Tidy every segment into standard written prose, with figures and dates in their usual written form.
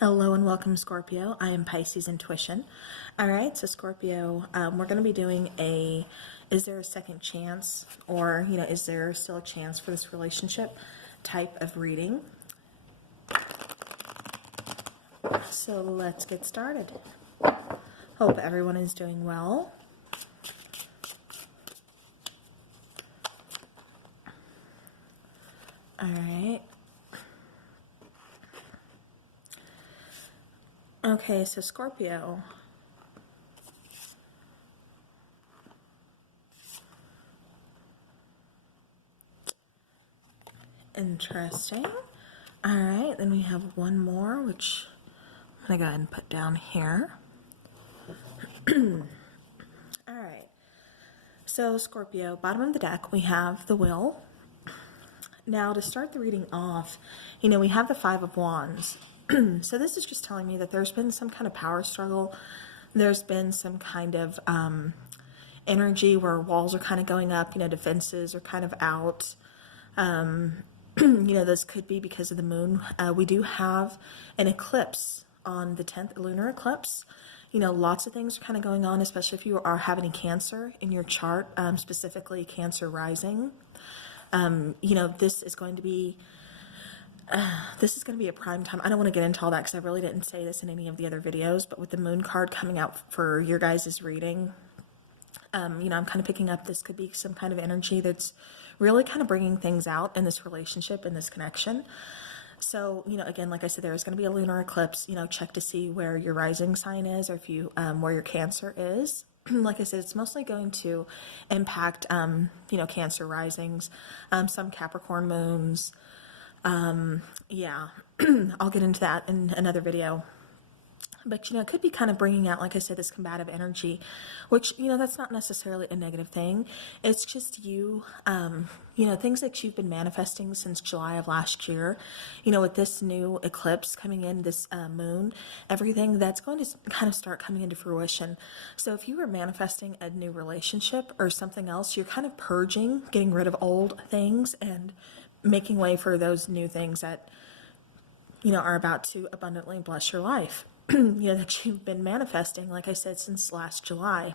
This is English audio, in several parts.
Hello and welcome, Scorpio. I am Pisces Intuition. All right, so Scorpio, we're going to be doing is there a second chance, or, is there still a chance for this relationship type of reading? So let's get started. Hope everyone is doing well. All right. Okay, so Scorpio. Interesting. All right, then we have one more, which I'm going to go ahead and put down here. All right. So Scorpio, bottom of the deck, we have the Wheel. Now, to start the reading off, we have the Five of Wands. So this is just telling me that there's been some kind of power struggle. There's been some kind of energy where walls are kind of going up, defenses are kind of out. This could be because of the moon. We do have an eclipse on the 10th, lunar eclipse. Lots of things are kind of going on, especially if you are having a Cancer in your chart, specifically Cancer rising. This is going to be a prime time. I don't want to get into all that because I really didn't say this in any of the other videos, but with the moon card coming out for your guys' reading, I'm kind of picking up this could be some kind of energy that's really kind of bringing things out in this relationship, in this connection. So, again, like I said, there is going to be a lunar eclipse. Check to see where your rising sign is, or if you, where your Cancer is. Like I said, it's mostly going to impact, Cancer risings, some Capricorn moons. Yeah, I'll get into that in another video. But, it could be kind of bringing out, like I said, this combative energy, which, that's not necessarily a negative thing. It's just you, things that you've been manifesting since July of last year, with this new eclipse coming in, this moon, everything that's going to kind of start coming into fruition. So if you were manifesting a new relationship or something else, you're kind of purging, getting rid of old things and making way for those new things that, are about to abundantly bless your life. That you've been manifesting, like I said, since last July.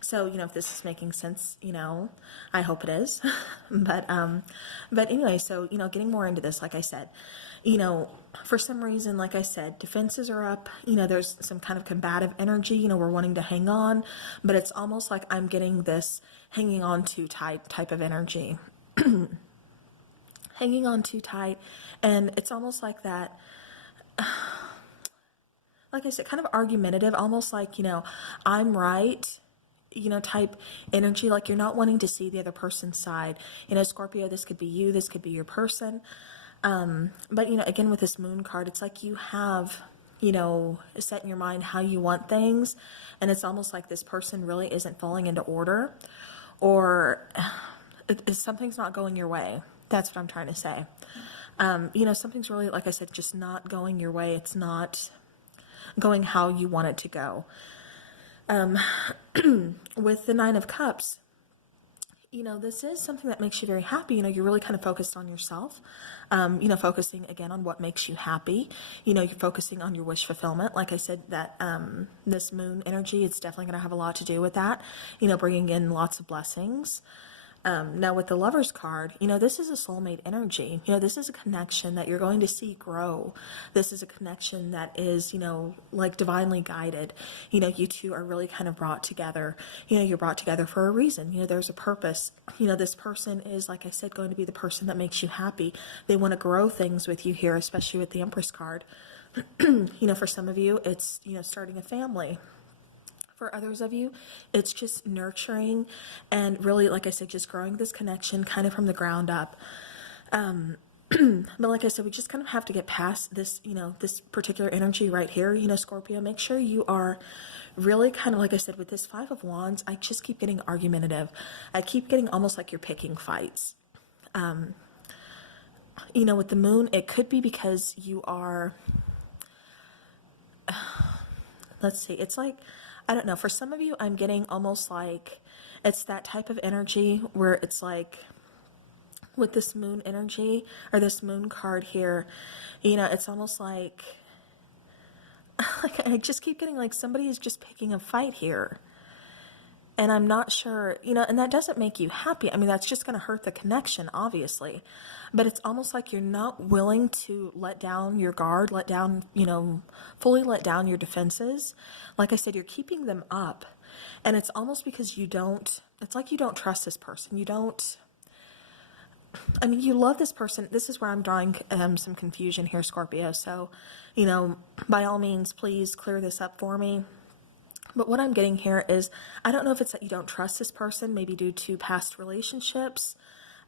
So, if this is making sense, I hope it is. But anyway, so, getting more into this, like I said, for some reason, like I said, defenses are up, there's some kind of combative energy, we're wanting to hang on, but it's almost like I'm getting this hanging on too tight type of energy. Hanging on too tight, and it's almost like that, like I said, kind of argumentative, almost like, I'm right, type energy, like you're not wanting to see the other person's side. Scorpio, this could be you, this could be your person. But, again, with this moon card, it's like you have, set in your mind how you want things, and it's almost like this person really isn't falling into order, or something's not going your way. That's what I'm trying to say. Something's really, like I said, just not going your way. It's not going how you want it to go. With the Nine of Cups, this is something that makes you very happy. You're really kind of focused on yourself, focusing again on what makes you happy. You're focusing on your wish fulfillment. Like I said, that this moon energy, it's definitely going to have a lot to do with that, bringing in lots of blessings. Now with the Lover's card, this is a soulmate energy. This is a connection that you're going to see grow. This is a connection that is, like divinely guided. You two are really kind of brought together. You're brought together for a reason. There's a purpose. This person is, like I said, going to be the person that makes you happy. They want to grow things with you here, especially with the Empress card. For some of you, it's, starting a family. For others of you, it's just nurturing and really, like I said, just growing this connection kind of from the ground up. But like I said, we just kind of have to get past this, this particular energy right here. Scorpio, make sure you are really kind of, like I said, with this Five of Wands, I just keep getting argumentative. I keep getting almost like you're picking fights. With the moon, it could be because you are, let's see, it's like, I don't know, for some of you, I'm getting almost like it's that type of energy where it's like with this moon energy or this moon card here, it's almost like like, I just keep getting like somebody is just picking a fight here. And I'm not sure, and that doesn't make you happy. I mean, that's just going to hurt the connection, obviously. But it's almost like you're not willing to let down your guard, fully let down your defenses. Like I said, you're keeping them up. And it's almost because it's like you don't trust this person. You love this person. This is where I'm drawing some confusion here, Scorpio. So, by all means, please clear this up for me. But what I'm getting here is, I don't know if it's that you don't trust this person, maybe due to past relationships,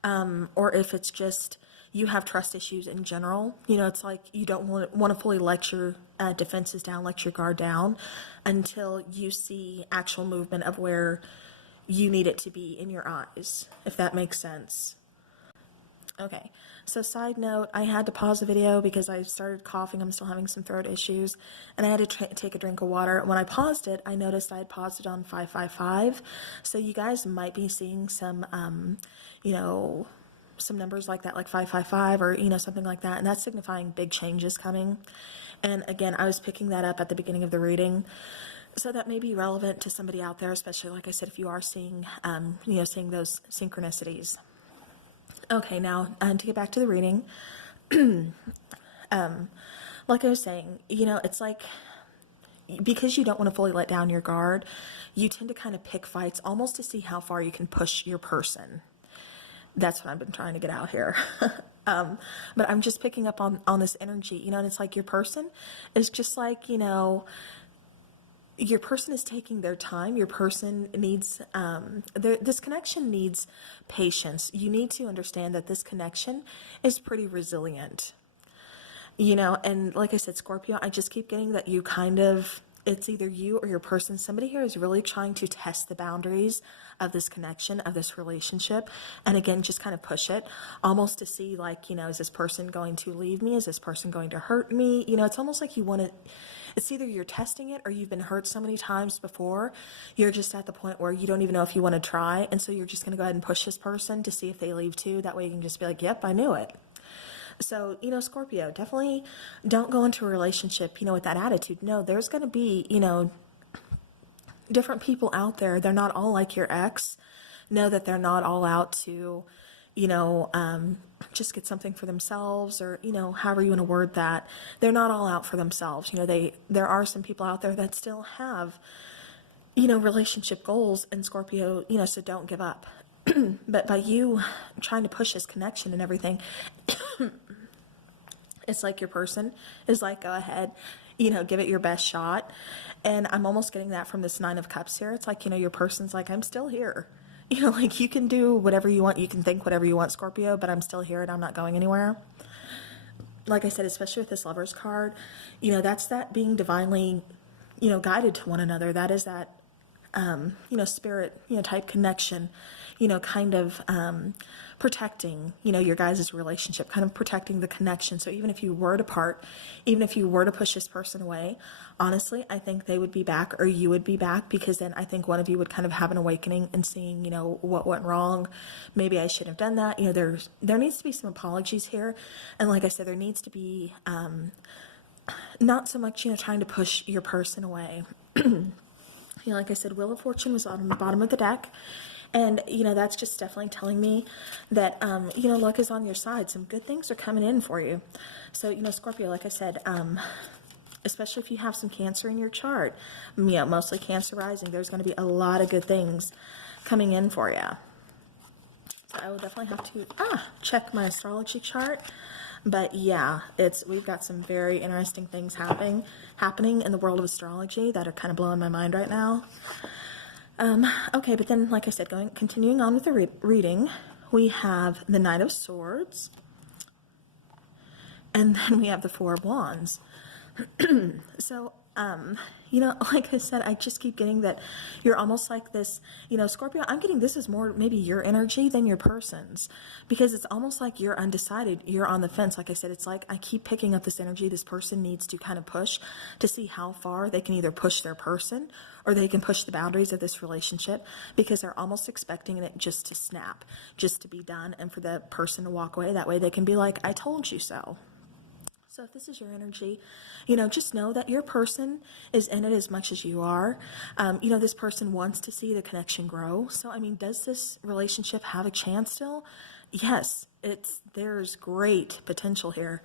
or if it's just you have trust issues in general. It's like you don't want to fully let your defenses down, let your guard down, until you see actual movement of where you need it to be in your eyes, if that makes sense. Okay, so side note, I had to pause the video because I started coughing. I'm still having some throat issues, and I had to take a drink of water. When I paused it, I noticed I had paused it on 555. So you guys might be seeing some, some numbers like that, like 555 or, something like that. And that's signifying big changes coming. And again, I was picking that up at the beginning of the reading. So that may be relevant to somebody out there, especially, like I said, if you are seeing, seeing those synchronicities. Okay, now to get back to the reading, like I was saying, it's like, because you don't want to fully let down your guard, you tend to kind of pick fights almost to see how far you can push your person. That's what I've been trying to get out here. But I'm just picking up on this energy, and it's like your person is just like, your person is taking their time. Your person needs, this connection needs patience. You need to understand that this connection is pretty resilient. And like I said, Scorpio, I just keep getting that it's either you or your person. Somebody here is really trying to test the boundaries of this connection, of this relationship. And again, just kind of push it almost to see like, is this person going to leave me? Is this person going to hurt me? It's almost like it's either you're testing it or you've been hurt so many times before. You're just at the point where you don't even know if you want to try. And so you're just going to go ahead and push this person to see if they leave too. That way you can just be like, yep, I knew it. So, Scorpio, definitely don't go into a relationship, with that attitude. No, there's going to be, different people out there. They're not all like your ex. Know that they're not all out to, just get something for themselves or, however you want to word that. They're not all out for themselves. There are some people out there that still have, relationship goals, and Scorpio, so don't give up. But by you trying to push this connection and everything, it's like your person is like, go ahead, give it your best shot. And I'm almost getting that from this 9 of Cups here. It's like, your person's like, I'm still here. Like you can do whatever you want. You can think whatever you want, Scorpio, but I'm still here and I'm not going anywhere. Like I said, especially with this Lovers card, that's that being divinely, guided to one another. That is that, spirit, type connection, kind of protecting, your guys' relationship, kind of protecting the connection. So even if you were to part, even if you were to push this person away, honestly, I think they would be back or you would be back, because then I think one of you would kind of have an awakening and seeing, what went wrong. Maybe I shouldn't have done that. There needs to be some apologies here. And like I said, there needs to be not so much, trying to push your person away. Like I said, Wheel of Fortune was on the bottom of the deck. And, that's just definitely telling me that, luck is on your side. Some good things are coming in for you. So, Scorpio, like I said, especially if you have some Cancer in your chart, mostly Cancer rising, there's going to be a lot of good things coming in for you. So I will definitely have to check my astrology chart. But yeah, we've got some very interesting things happening in the world of astrology that are kind of blowing my mind right now. Okay, but then, like I said, continuing on with the reading, we have the Knight of Swords, and then we have the Four of Wands. So, like I said, I just keep getting that you're almost like this, Scorpio, I'm getting this is more maybe your energy than your person's, because it's almost like you're undecided, you're on the fence. Like I said, it's like I keep picking up this energy. This person needs to kind of push to see how far they can either push their person or they can push the boundaries of this relationship, because they're almost expecting it just to snap, just to be done, and for the person to walk away. That way they can be like, I told you so. So if this is your energy, just know that your person is in it as much as you are. This person wants to see the connection grow. So, does this relationship have a chance still? Yes, there's great potential here.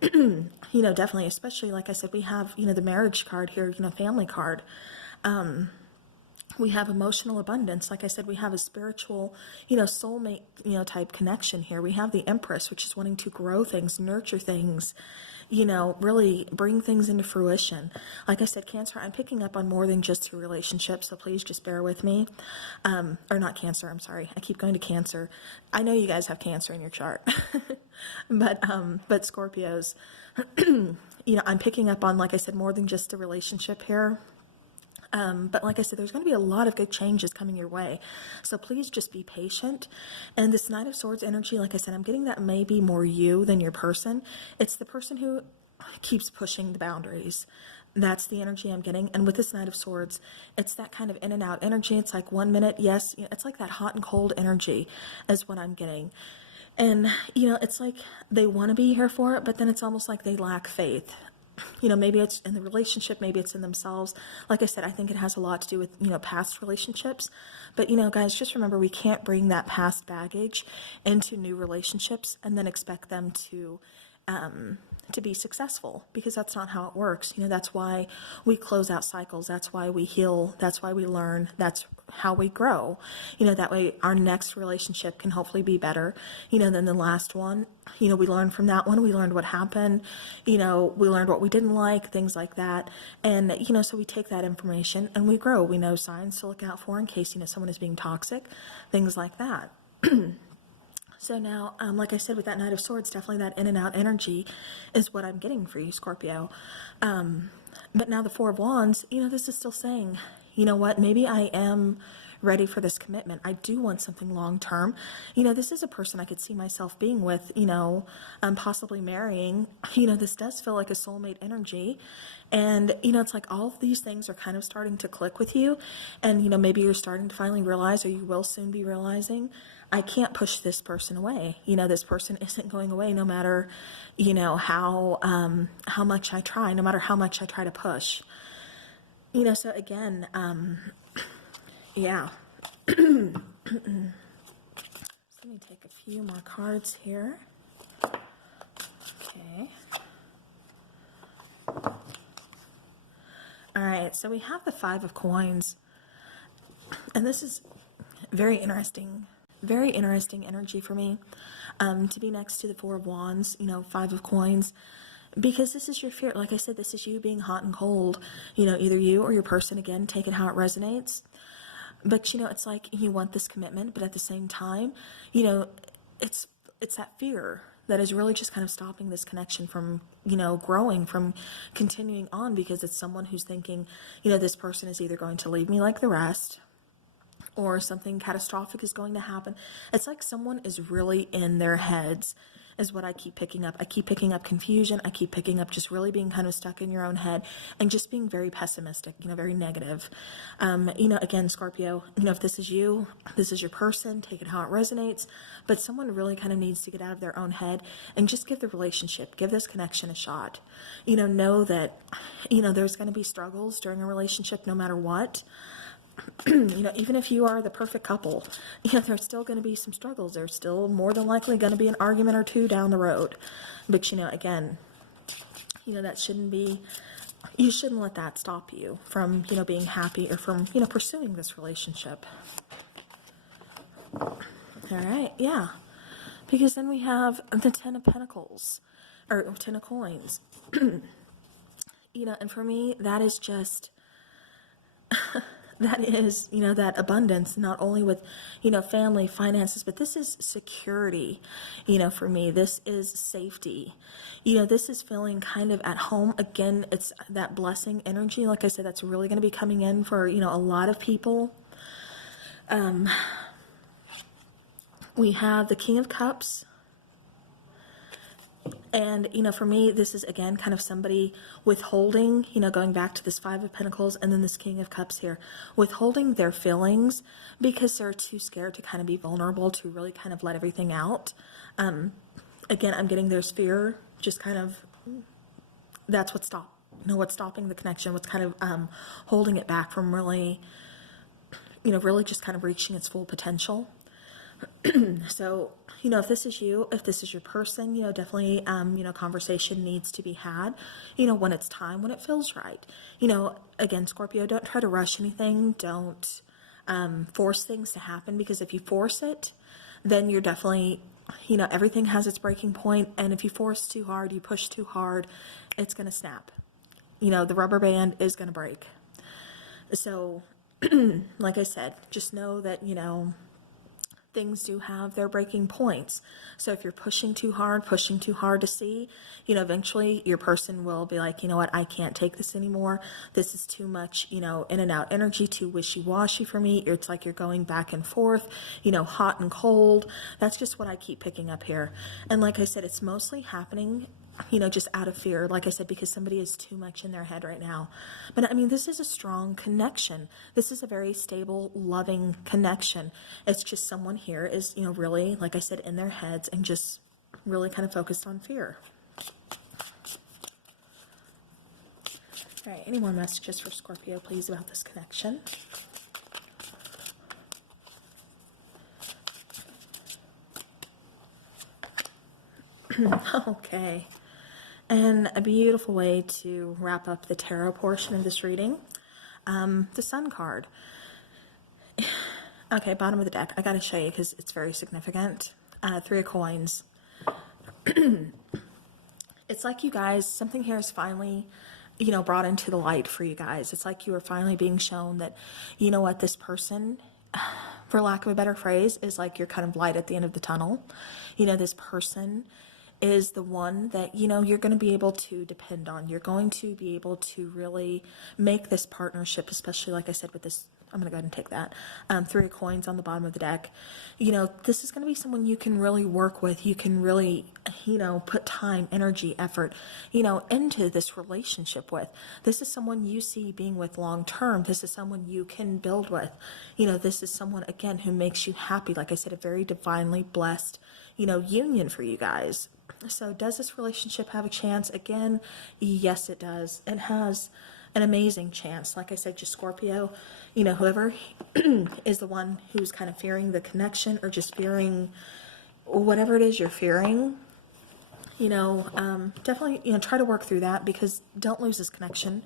Definitely, especially like I said, we have, the marriage card here, family card. We have emotional abundance. Like I said, we have a spiritual, soulmate, type connection here. We have the Empress, which is wanting to grow things, nurture things, really bring things into fruition. Like I said, Cancer, I'm picking up on more than just your relationship, so please just bear with me. Or not Cancer, I'm sorry. I keep going to Cancer. I know you guys have Cancer in your chart. but Scorpios, I'm picking up on, like I said, more than just a relationship here. But like I said, there's going to be a lot of good changes coming your way. So please just be patient. And this Knight of Swords energy, like I said, I'm getting that may be more you than your person. It's the person who keeps pushing the boundaries. That's the energy I'm getting. And with this Knight of Swords, it's that kind of in and out energy. It's like 1 minute, yes. It's like that hot and cold energy is what I'm getting. And, it's like they want to be here for it, but then it's almost like they lack faith. Maybe it's in the relationship, maybe it's in themselves. Like I said, I think it has a lot to do with, past relationships. But, guys, just remember, we can't bring that past baggage into new relationships and then expect them to be successful, because that's not how it works. That's why we close out cycles. That's why we heal. That's why we learn. That's how we grow. That way our next relationship can hopefully be better, than the last one. We learned from that one. We learned what happened. We learned what we didn't like, things like that. And, so we take that information and we grow. We know signs to look out for in case, someone is being toxic, things like that. So now, like I said, with that Knight of Swords, definitely that in and out energy is what I'm getting for you, Scorpio. But now the Four of Wands, this is still saying, what, maybe I am ready for this commitment. I do want something long term. This is a person I could see myself being with, possibly marrying. This does feel like a soulmate energy. And, it's like all of these things are kind of starting to click with you. And, maybe you're starting to finally realize, or you will soon be realizing, I can't push this person away. This person isn't going away no matter, how much I try, no matter how much I try to push. So again, yeah. So let me take a few more cards here. Okay. All right, so we have the Five of Coins. And this is very interesting energy for me, to be next to the Four of Wands, Five of Coins, because this is your fear. Like I said, this is you being hot and cold, either you or your person, again, take it how it resonates. But, it's like you want this commitment, but at the same time, it's that fear that is really just kind of stopping this connection from, growing, from continuing on, because it's someone who's thinking, this person is either going to leave me like the rest, or something catastrophic is going to happen. It's like someone is really in their heads, is what I keep picking up. I keep picking up confusion. I keep picking up just really being kind of stuck in your own head and just being very pessimistic, very negative. Again, Scorpio, if this is you, this is your person, take it how it resonates. But someone really kind of needs to get out of their own head and just give the relationship, give this connection a shot. Know that, there's going to be struggles during a relationship no matter what. Even if you are the perfect couple, there's still going to be some struggles. There's still more than likely going to be an argument or two down the road. But, again, that shouldn't be, you shouldn't let that stop you from, being happy or from, pursuing this relationship. All right, yeah. Because then we have the Ten of Pentacles, or Ten of Coins. And for me, that is just... that is, that abundance, not only with, family, finances, but this is security, for me. This is safety. This is feeling kind of at home. Again, it's that blessing energy. Like I said, that's really going to be coming in for, a lot of people. We have the King of Cups. And, for me, this is, again, kind of somebody withholding, going back to this Five of Pentacles and then this King of Cups here, withholding their feelings because they're too scared to kind of be vulnerable, to really kind of let everything out. Again, I'm getting there's fear just kind of that's what's what's stopping the connection, what's kind of holding it back from really, really just kind of reaching its full potential. So, if this is you, if this is your person, definitely, conversation needs to be had, when it's time, when it feels right. Again, Scorpio, don't try to rush anything. Don't force things to happen, because if you force it, then you're definitely, everything has its breaking point. And if you force too hard, you push too hard, it's going to snap. The rubber band is going to break. So, like I said, just know that, things do have their breaking points. So if you're pushing too hard to see, eventually your person will be like, you know what, I can't take this anymore. This is too much, in and out energy, too wishy-washy for me. It's like you're going back and forth, hot and cold. That's just what I keep picking up here. And like I said, it's mostly happening, just out of fear, like I said, because somebody is too much in their head right now. But I mean, this is a strong connection. This is a very stable, loving connection. It's just someone here is, really, like I said, in their heads and just really kind of focused on fear. All right, any more messages for Scorpio, please, about this connection? Okay. And a beautiful way to wrap up the tarot portion of this reading, the Sun card. Okay, bottom of the deck. I got to show you because it's very significant. 3 of coins. It's like you guys, something here is finally, brought into the light for you guys. It's like you are finally being shown that, what, this person, for lack of a better phrase, is like you're kind of light at the end of the tunnel. This person is the one that, you're going to be able to depend on. You're going to be able to really make this partnership, especially, like I said, with this, I'm going to go ahead and take that, 3 of coins on the bottom of the deck. This is going to be someone you can really work with. You can really, put time, energy, effort, into this relationship with. This is someone you see being with long term. This is someone you can build with. This is someone, again, who makes you happy. Like I said, a very divinely blessed, union for you guys. So does this relationship have a chance? Again, yes, it does. It has an amazing chance. Like I said, just Scorpio, whoever is the one who's kind of fearing the connection, or just fearing whatever it is you're fearing, definitely, try to work through that, because don't lose this connection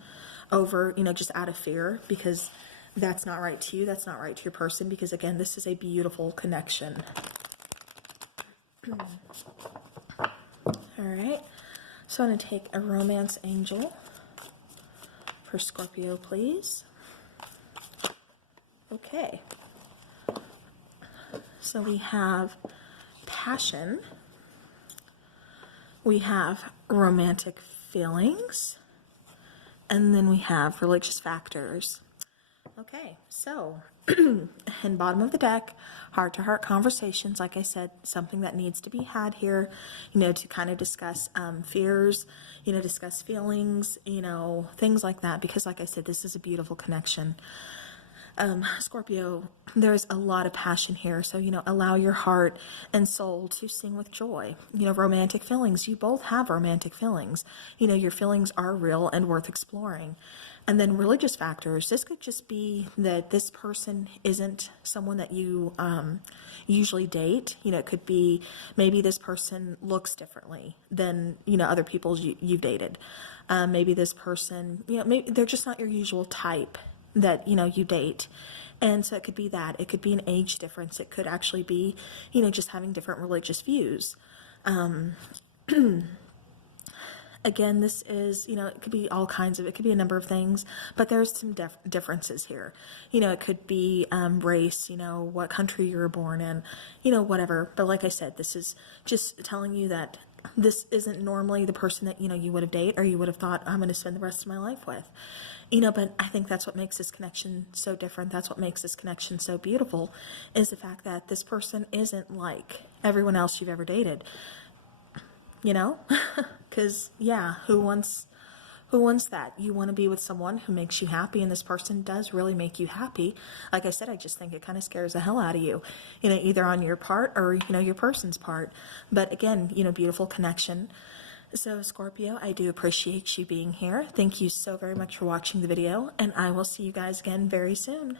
over, just out of fear, because that's not right to you. That's not right to your person, because again, this is a beautiful connection. All right, so I'm going to take a romance angel for Scorpio, please. Okay, so we have passion, we have romantic feelings, and then we have religious factors. Okay, so and bottom of the deck, heart-to-heart conversations. Like I said, something that needs to be had here, to kind of discuss fears, discuss feelings, things like that. Because like I said, this is a beautiful connection. Scorpio, there's a lot of passion here. So, allow your heart and soul to sing with joy. Romantic feelings. You both have romantic feelings. Your feelings are real and worth exploring. And then religious factors. This could just be that this person isn't someone that you usually date. It could be maybe this person looks differently than, other people you've dated. Maybe this person, maybe they're just not your usual type that, you date. And so it could be that. It could be an age difference. It could actually be, just having different religious views. Again, this is, it could be all kinds of, it could be a number of things, but there's some differences here. It could be race, what country you were born in, whatever. But like I said, this is just telling you that this isn't normally the person that, you would have dated, or you would have thought, I'm going to spend the rest of my life with. But I think that's what makes this connection so different. That's what makes this connection so beautiful, is the fact that this person isn't like everyone else you've ever dated. Because yeah, who wants that? You want to be with someone who makes you happy, and this person does really make you happy. Like I said, I just think it kind of scares the hell out of you, either on your part or, your person's part. But again, beautiful connection. So Scorpio, I do appreciate you being here. Thank you so very much for watching the video, and I will see you guys again very soon.